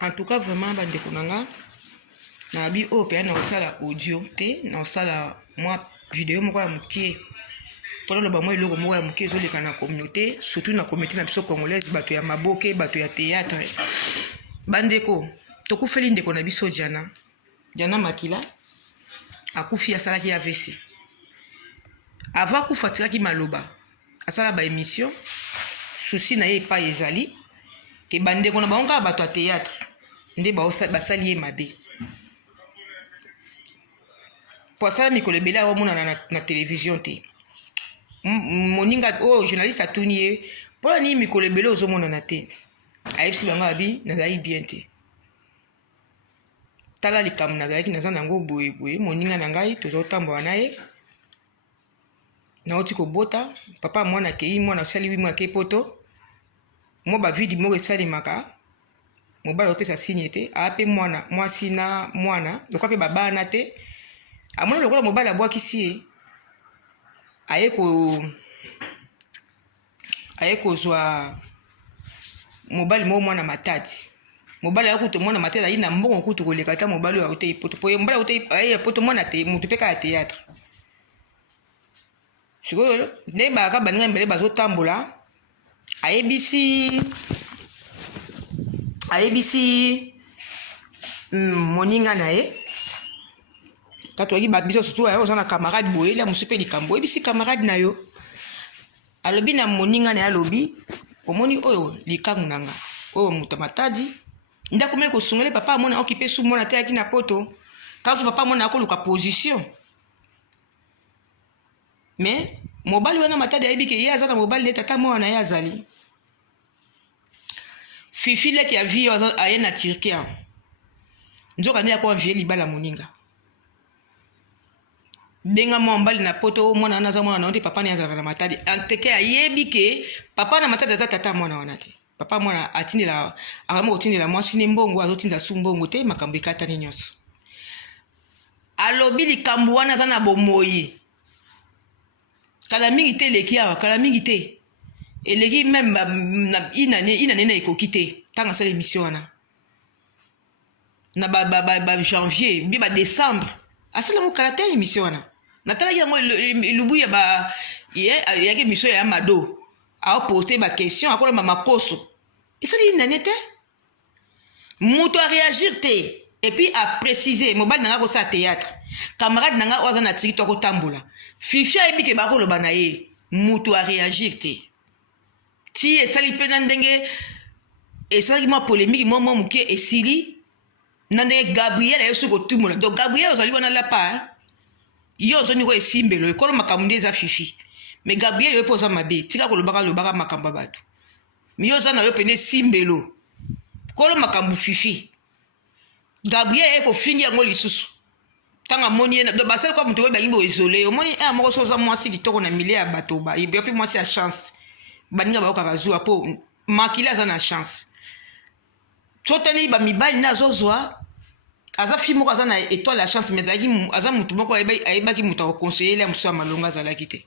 En tout cas, vraiment, bande konanga. Na bi o pe na osala audio te, na osala moi vidéo moko ya mukie. Pour le bamo eloko moko ya mukie ezoleka na communauté, surtout na communauté na biso congolaise, bato ya maboke, bato ya théâtre. Bandeko, tokufeli ndeko na biso Diana. Diana Makila akufi asalaki AVC. Avant kufa tiraki maloba. Asala ba émission. Souci na ye pa ezali ke bandeko na bango bato ya théâtre. Nde basali ye mabe. Pour ça mikolo ebele awa mona na télévision te. Moninga journaliste atuni ye pour ni mikolo ebele ozomona na te. Ayebisi bango abi nazali bien te. Tala likambo nazalaki naza nango boye boye moninga na ngai tozotambola na ye. Naoti kobota papa mwana kei mwana sali wimwa ke poto. Mo ba vidi mo esali maka. Mobala opesa signe te ape mwana mwasi na mwana lokwa pe babana te. Amona lokola mobala bwakisi ye ayeko zwa mobali mo mwana matati mobali akuto mwana matati ayi na mbongo kutu koleka ta mobali wa ote poto po mobali ote ayi poto mwana te mutu peka ya théâtre sikoyo ne ba ka baninga mbele bazo tambola ayebisi moninga na ye tato yi ba biso surtout ayo na camarade boye la musupe likambo ebisi camarade na yo alobi na moninga na alobi omoni oyo likangu nanga oyo mutamatadi ndako meko kosungele papa mona occupé sous mona te aki na poto kaso papa mona akoluka position mais mobali wana matadi ayebi ke ye azana mobali ne tata mwana ya azali fifi leki ya vie aye na Turquie nzoka ndi akwa vie libala moninga benga mobali na poto mwana naza mwana na onde papa ne azala na matadi anteke ayebi ke papa na matadi aza tata mwana wana te papa mwana atindela akama kotindela mwasi ne mbongo azotinda su mbongo te makambo ekatani nyonso alobi likambo wana aza na bomoyi kala mingi te eleki awa kala mingi te eleki meme inane na ekoki te ntango asala émission wana na ba janvier bi ba décembre asala mokala te émission wana natalaki yango lubu ya ba yaki émission ya mado aoposte ba question akolamba makoso esali inane te mutu a réagir te et puis a préciser mobali nanga kosala théâtre camarade nanga oyo aza na tiki to akotambola fifi ayebi ke bakoloba na ye mutu a réagir te ti esali mpe na ndenge esalaki mwa polémique mwa moke esili na ndenge Gabriel aye soki kotumbola donc Gabriel ozali wana lapa yo ozoni ko esimbelo ekolo makambo nde eza fifi mais Gabriel yo mpe oza mabe tika kolobaka makambo ya bato mi yo oza na yo pene esimbelo kolo makambo fifi Gabriel aye kofingi yango lisusu ntango amoni ye donc basali kwa moto oyo bangi boisole omoni moko so oza mwasi kitoko na milie ya bato mpe mwasi ya chance baninga bayokaka zuwa mpo makili aza na chance totali bamibali na azozwa aza fi moko aza na étoile ya chance mais aza mutu moko ayebaki mutu akoconseiller ya mosusu ya malongo azalaki te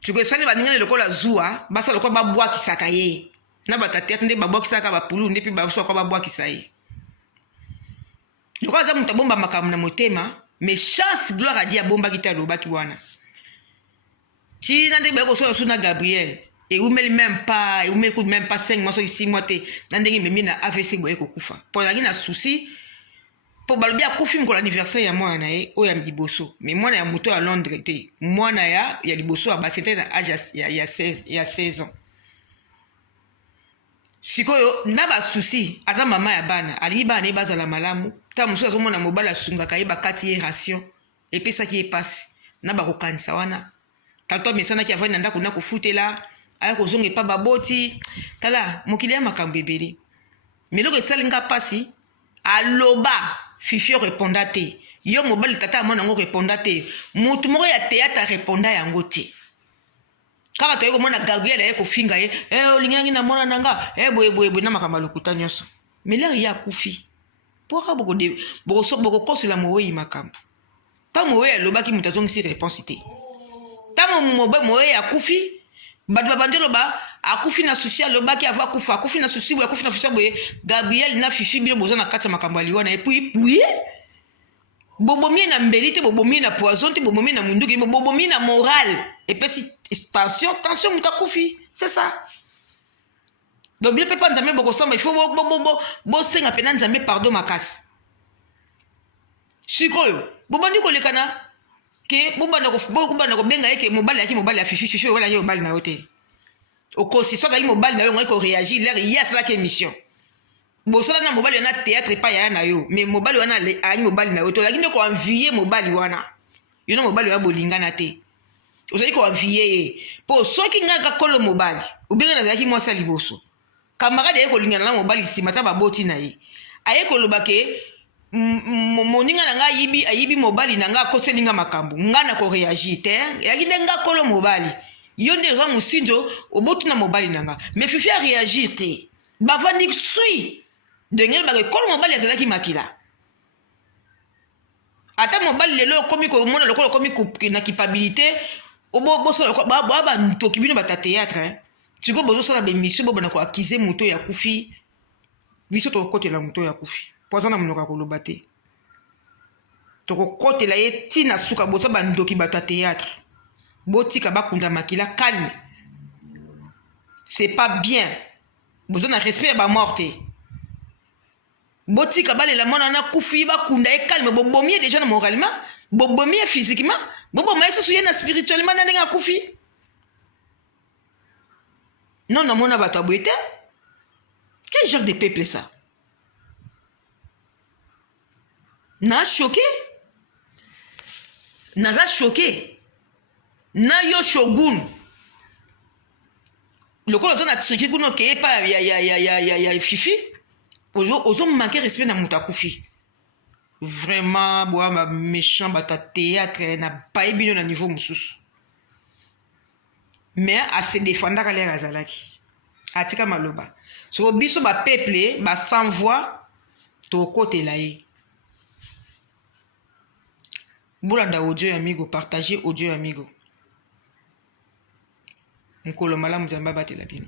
siko esali baninga lokola zuwa basala lokola babwakisaka ye na bato ya théâtre nde babwakisaka bapulu nde mpe baso lokola babwakisa ye lokola aza mutu abomba makambo na motema mais chance gloire adi abombaki te alobaki wana ti na ndenge baye kosola su na Gabriel eumeli même pas 5 mois soki 6 mois te na ndenge memi na AVC boye kokufa mpo azalaki na souci mpo balobi akufi mokolo anniversaire ya mwana na ye oyo ya liboso mais mwana ya moto ya Londres te mwana ya liboso ya basete na age ya 16 ans sikoyo na basusi aza mama ya bana alingi bana na ye bazala malamu ntango mosusu azomona mobali asungaka ye bakati ye ration epesaki ye pasi na bakokanisa wana tato amesanaki avandi na ndako na kofutela aya kozonga epa baboti tala mokili ya makambo ebele miloko esali nga pasi aloba fifi reponda te yo mobali tata ya mwana yango reponda te mutu moko ya théâtre reponda yango te kaka toye komona Gabriel aye kofinga ye olingangi na mwana nanga boyeboyeboye na makambo alokuta nyonso milere ye akufi mpoka bokokosela moweyi makambo ntango moweyi alobaki mutu azongisi réponse te ntango moweyi akufi bato babandi loba akufi na susi alobaki ava kufa akufi na susi boye akufi na susi boye Gabriel na Fifi bino boza na kati ya makambo aliwana et puis bobomi na mbeli te bobomi na poison te bobomi na munduki bobomi na moral et puis tension mutakufi c'est ça. Donc bien peut pas nzambe bokosamba il faut bo senga pena nzambe pardon makasi sikoyo bobandi kolekana ke bobanda ko benga yeke mobali ya Fifi wala yo mobali na yote okosi soka yi mobali na yo ngako réagir l'air yes la émission bosala na mobali na théâtre pa ya na yo mais mobali wana ayi mobali na yo to lakini ko envier mobali wana yo no mobali wa bolingana te ozali ko envier po soki ngaka kolo mobali ubenga na zaki mwasa liboso camarade ye kolingana na mobali sima ta baboti na ye aye koloba ke moninga na nga ayibi mobali na nga akoselinga makambo nga na ko réagir te yaki nde nga kolo mobali yo nde oza mosinzo obotu na mobali na nga mais Fifi a réagir te bavandi sui ndenge bake kolo mobali azalaki makila ata mobali lelo okomi komona lokola okomi na culpabilité bosala bantoki bino bata théâtre siko bozosala bemission bobana ko accuser moto ya kufi biso tokokotela moto ya kufi po aza na monoko ya koloba te tokokotela ye ntina suka bosa bandoki bato ya théâtre botika bakunda makila calme c'est pas bien boza na respect ya bamort te botika balela mwana na kufi bakunda ye calme bobomi ye déjà na moralement bobomi ye physiquement boboma ye susu ye na spirituellement na ndenge akufi non namona bato aboye te quel genre de peuple ça na choqué naza choqué na yo shogun lokola oza na triki kuno okeye pa ya Fifi ozo manquer respect na moto akufi vraiment boa ba méchant bata théâtre na paye bino na niveau mosusu mais a se défendaka l'air azalaki atika maloba so biso ba peuple ba sans voix to côté là ye bolanda audio amigo partager audio amigo nkolo malamu zamba batela bino